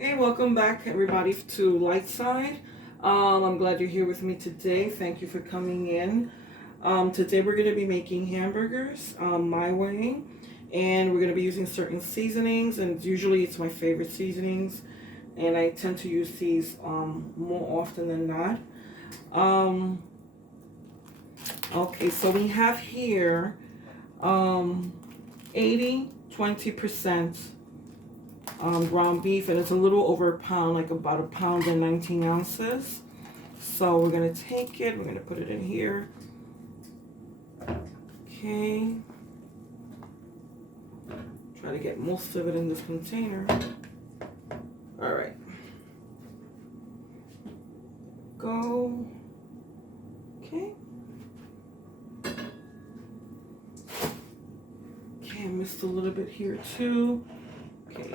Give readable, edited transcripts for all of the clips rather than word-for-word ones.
Hey, welcome back everybody to Lightside. I'm glad you're here with me today. Thank you for coming in. Today we're going to be making hamburgers my way, and we're going to be using certain seasonings, and usually it's my favorite seasonings, and I tend to use these more often than not. Okay, so we have here 80-20% ground beef, and it's a little over a pound, like about a pound and 19 ounces. So we're gonna take it, we're gonna put it in here. Okay. Try to get most of it in this container. All right. Go. Okay. Okay, I missed a little bit here too. Okay,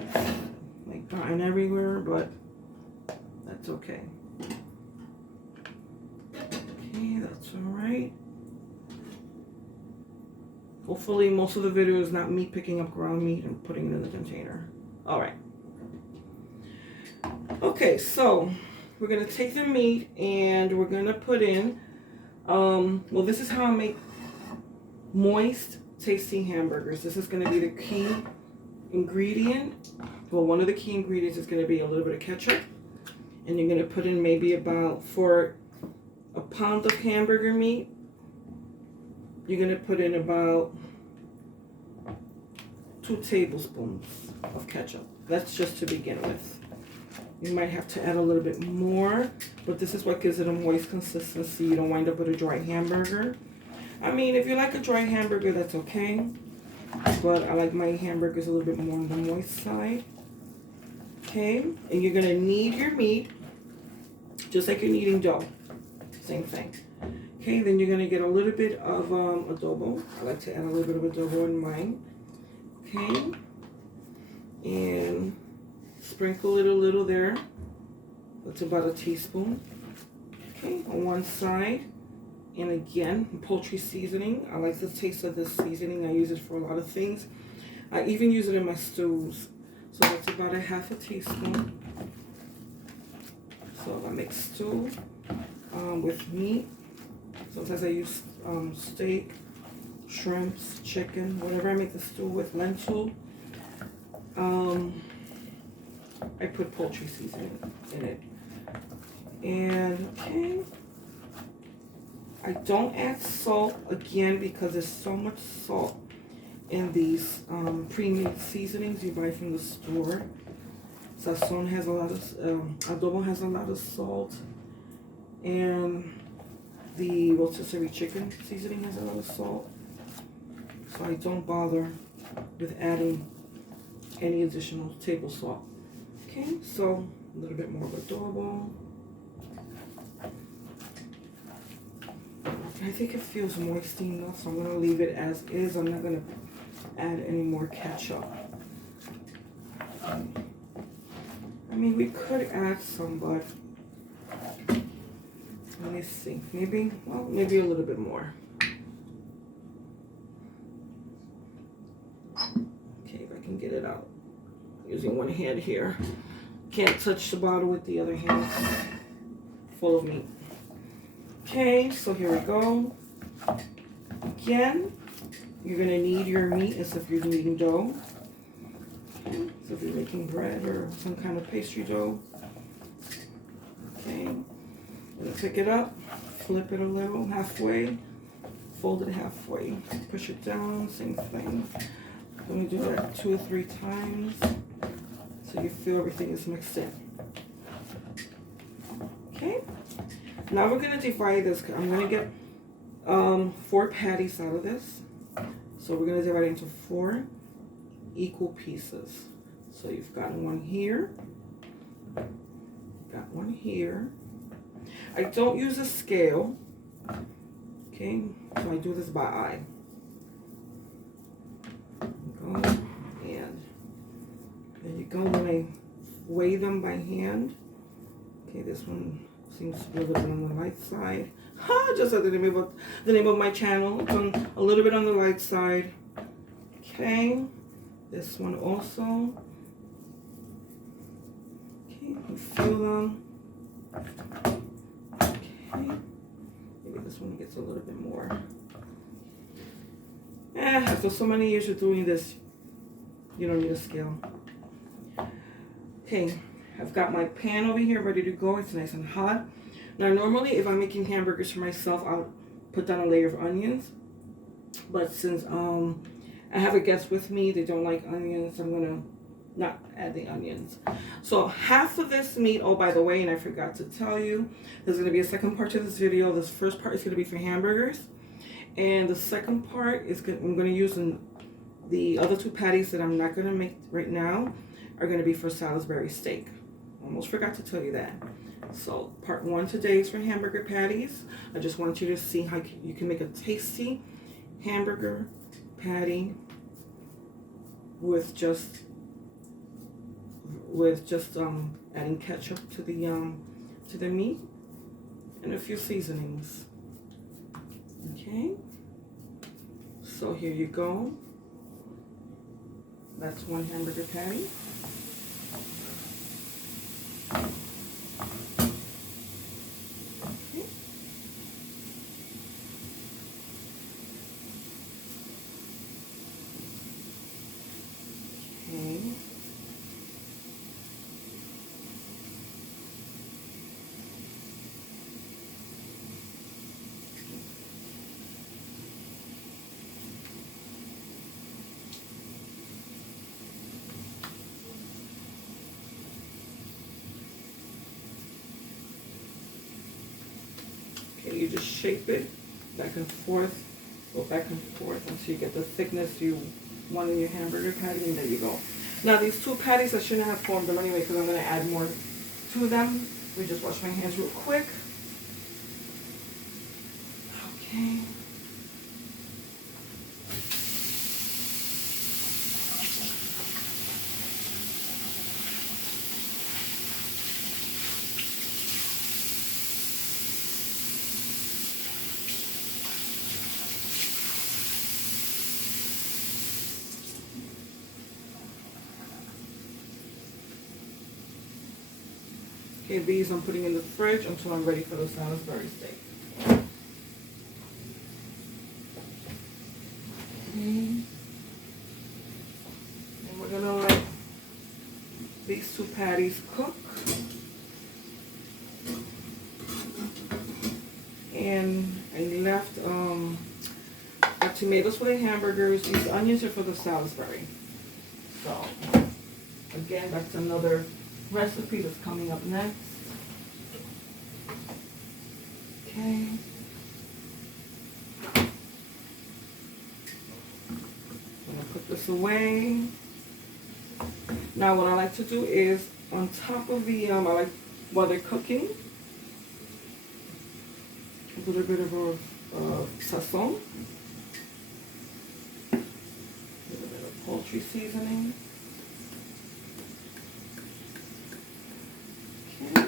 like gotten everywhere, but that's okay. Okay, that's all right. Hopefully most of the video is not me picking up ground meat and putting it in the container. All right. Okay, so we're gonna take the meat and we're gonna put in, well, this is how I make moist, tasty hamburgers. This is gonna be the key ingredient. Well, one of the key ingredients is going to be a little bit of ketchup, and you're going to put in maybe about, for a pound of hamburger meat, you're going to put in about 2 tablespoons of ketchup. That's just to begin with. You might have to add a little bit more, but this is what gives it a moist consistency. You don't wind up with a dry hamburger. I mean, if you like a dry hamburger, that's okay, but I like my hamburgers a little bit more on the moist side. Okay, and you're gonna knead your meat just like you're kneading dough. Same thing. Okay, then you're gonna get a little bit of adobo. I like to add a little bit of adobo in mine. Okay, and sprinkle it a little there. That's about a teaspoon. Okay, on one side. And again, poultry seasoning. I like the taste of this seasoning. I use it for a lot of things. I even use it in my stews. So that's about a half a teaspoon. So I make stew with meat. Sometimes I use steak, shrimps, chicken, whatever I make the stew with, lentil. I put poultry seasoning in it. And okay. I don't add salt again because there's so much salt in these pre-made seasonings you buy from the store. Sazon has a lot of, adobo has a lot of salt, and the rotisserie chicken seasoning has a lot of salt. So I don't bother with adding any additional table salt. Okay, so a little bit more of adobo. I think it feels moist enough, so I'm going to leave it as is. I'm not going to add any more ketchup. I mean, we could add some, but let me see. Maybe a little bit more. Okay, if I can get it out. Using one hand here. Can't touch the bottle with the other hand. Full of meat. Okay, so here we go. Again, you're going to knead your meat as if you're kneading dough. Okay, so if you're making bread or some kind of pastry dough. Okay, I'm going to pick it up, flip it a little, halfway, fold it halfway, push it down, same thing. I'm going to do that 2 or 3 times so you feel everything is mixed in. Okay. Now we're going to divide this. I'm going to get 4 patties out of this. So we're going to divide it into 4 equal pieces. So you've got one here. Got one here. I don't use a scale. Okay, so I do this by eye. Go, and there you go. Then I weigh them by hand. Okay, this one seems to be a little bit on the light side. Just like the name of my channel. It's on a little bit on the light side. Okay. This one also. Feel them. Okay. Maybe this one gets a little bit more. After so many years of doing this, you don't need a scale. Okay, I've got my pan over here ready to go. It's nice and hot. Now, normally, if I'm making hamburgers for myself, I'll put down a layer of onions. But since I have a guest with me, they don't like onions, I'm gonna not add the onions. So half of this meat, oh, by the way, and I forgot to tell you, there's gonna be a second part to this video. This first part is gonna be for hamburgers. And the second part is I'm gonna use the other two patties that I'm not gonna make right now are gonna be for Salisbury steak. Almost forgot to tell you that. So part one today is for hamburger patties. I just want you to see how you can make a tasty hamburger patty with just adding ketchup to the meat and a few seasonings. Okay, so here you go. That's one hamburger patty. Okay. Okay. Okay, you just shape it back and forth, go back and forth until you get the thickness you want in your hamburger patty, and there you go. Now these two patties, I shouldn't have formed them anyway because I'm going to add more to them. Let me just wash my hands real quick. Okay. Okay, these I'm putting in the fridge until I'm ready for the Salisbury steak. And we're gonna let these two patties cook. And I left tomatoes for the hamburgers. These onions are for the Salisbury. So again, that's another recipe that's coming up next. Okay. I'm gonna put this away. Now what I like to do is on top of the while they're cooking, a little bit of a sazon, a little bit of poultry seasoning. Okay.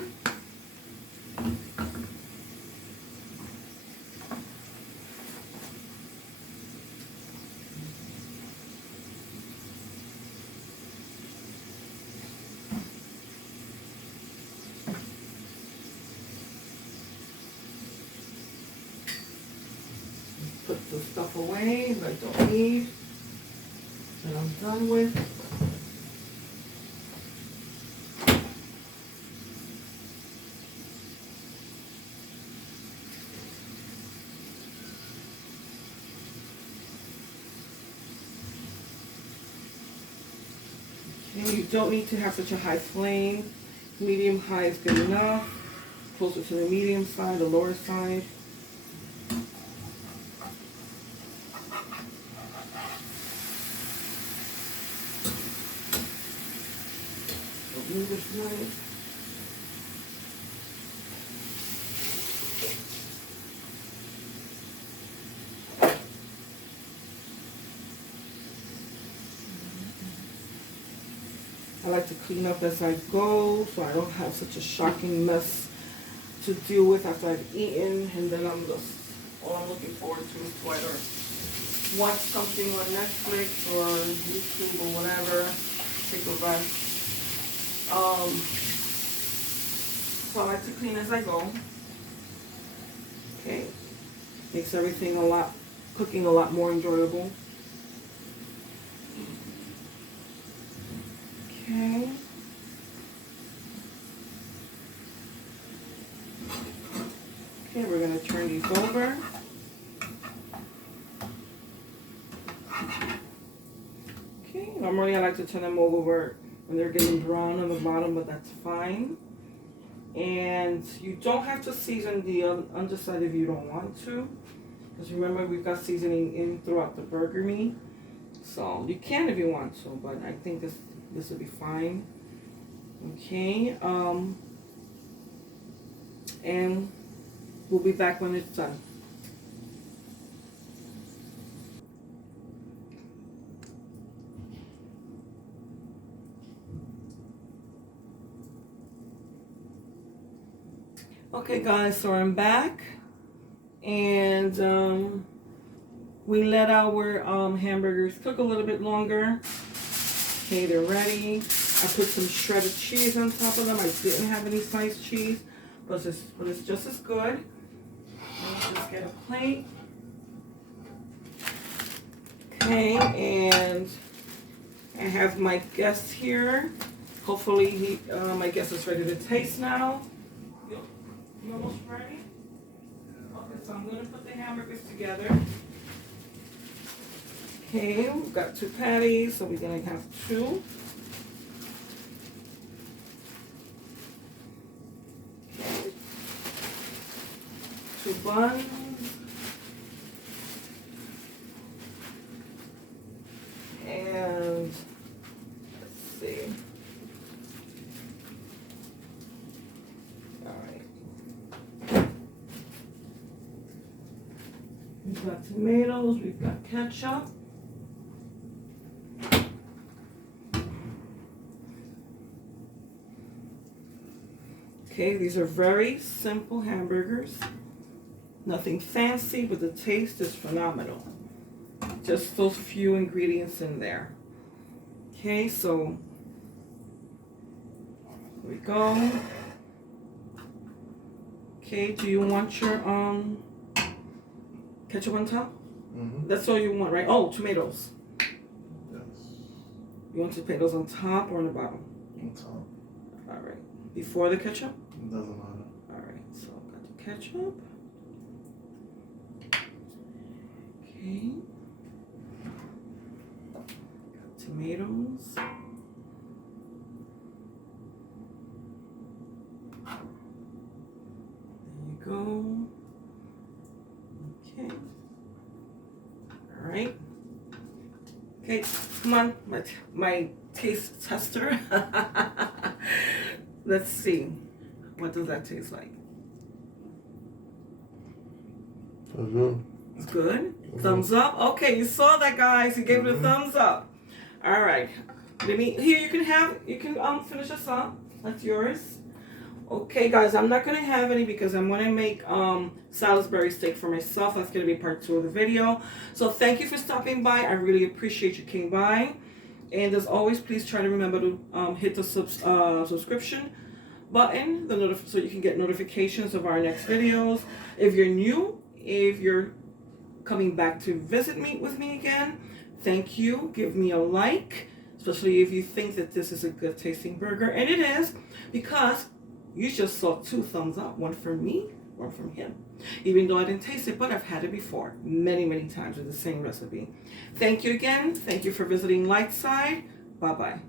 Put the stuff away that I don't need, that I'm done with. And you don't need to have such a high flame. Medium high is good enough. Closer to the medium side, the lower side. Move this knife. I like to clean up as I go so I don't have such a shocking mess to deal with after I've eaten, and then all I'm looking forward to is to either watch something on Netflix or YouTube or whatever, take a rest. So I like to clean as I go. Okay. Makes everything cooking a lot more enjoyable. Okay. Okay, we're going to turn these over. Okay, normally I like to turn them over when they're getting brown on the bottom, but that's fine. And you don't have to season the underside if you don't want to. Because remember, we've got seasoning in throughout the burger meat. So you can if you want to, but I think this will be fine. Okay, and we'll be back when it's done. Okay guys, so I'm back, and we let our hamburgers cook a little bit longer. Okay, they're ready. I put some shredded cheese on top of them. I didn't have any sliced cheese, but it's just as good. Let's just get a plate. Okay, and I have my guest here. Hopefully my guest is ready to taste now. You almost ready? Okay, so I'm going to put the hamburgers together. Okay, we've got 2 patties, so we're going to have 2. Okay. 2 buns. And let's see. All right. We've got tomatoes, we've got ketchup. Okay, these are very simple hamburgers. Nothing fancy, but the taste is phenomenal. Just those few ingredients in there. Okay, so here we go. Okay, do you want your ketchup on top? Mm-hmm. That's all you want, right? Oh, tomatoes. Yes. You want tomatoes on top or on the bottom? On top. All right. Before the ketchup? It doesn't matter. All right, so got the ketchup. Okay. Got tomatoes. There you go. Okay. All right. Okay, come on, my taste tester. Let's see. What does that taste like? That's good. It's good. Thumbs up. Okay, you saw that, guys. He gave it a thumbs up. All right. Let me. Here, you can finish this up. That's yours. Okay, guys. I'm not gonna have any because I'm gonna make Salisbury steak for myself. That's gonna be part 2 of the video. So thank you for stopping by. I really appreciate you came by. And as always, please try to remember to hit the subscription button so you can get notifications of our next videos. If you're new, if you're coming back to visit me with me again, thank you. Give me a like, especially if you think that this is a good tasting burger, and it is, because you just saw 2 thumbs up, one from me, one from him. Even though I didn't taste it, but I've had it before many times with the same recipe. Thank you again. Thank you for visiting Lightside. Bye bye.